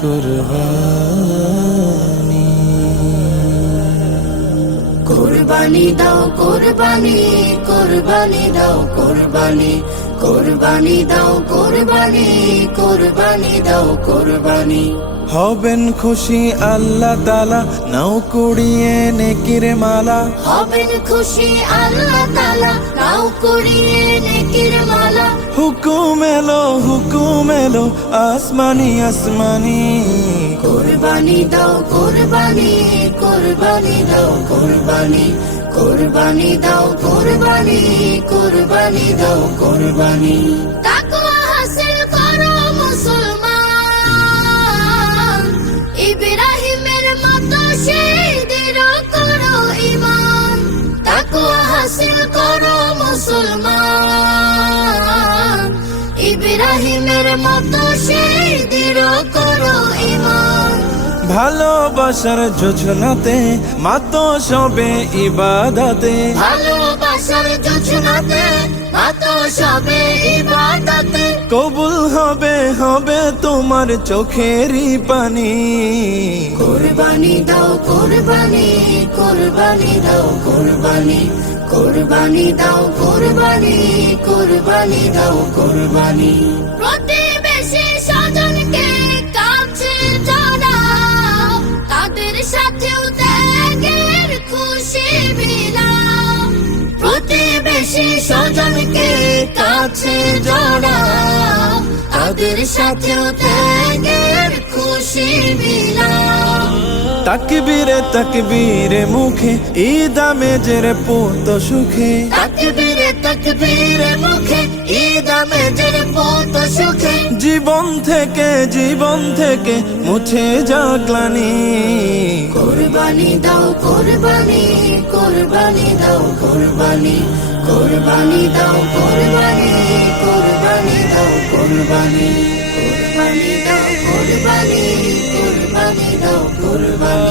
কুরবানি কুরবানি দাও কুরবানি, কুরবানি দাও কুরবানি, কুরবানি দাও কুরবানি, কুরবানি দাও কুরবানি। হবেন খুশি আল্লাহ তাআলা, নাও কুড়িয়ে নেকির মালা। হবেন খুশি আল্লাহ তাআলা, নাও কুড়িয়ে নেকির মালা। হুকুম এলো আসমানি আসমানি। কুরবানি দাও কুরবানি, কুরবানি দাও কুরবানি, কুরবানি দাও কুরবানি, কুরবানি দাও কুরবানি। তাকওয়া হাসিল করো মুসলমান, ইব্রাহিমের মতো সেই দৃঢ় করো ঈমান। তাকওয়া হাসিল করো মুসলমান, ইব্রাহিমের মতো সেই দৃঢ় করো ঈমান। ভালোবাসার যোজনাতে মাতো সবে ইবাদতে। ভালোবাসার যোজনাতে মাতো সবে ইবাদতে। কবুল হবে তোমার চোখেরই পানি। কুরবানি দাও কুরবানি, কুরবানি দাও কুরবানি, কুরবানি দাও কুরবানি, কুরবানি দাও কুরবানি। প্রতিবেশী স্বজনকে কাছে জড়াও, তাদের সাথেও ত্যাগের খুশি বিলাও। প্রতিবেশী স্বজনকে কাছে জড়াও, তাদের সাথেও ত্যাগের খুশি বিলাও। তাকবীরে মুখে ঈদ আমেজের পূত সুখে। তাকবীরে মুখে ঈদ আমেজের পূত সুখে। জীবন থেকে মুছে যাক গ্লানি। কুরবানি দাও কুরবানি, কুরবানি দাও কুরবানি, কুরবানি দাও কুরবানি, কুরবানি দাও কুরবানি, কুরবানি দাও কুরবানি, কুরবানি দাও কুরবানি।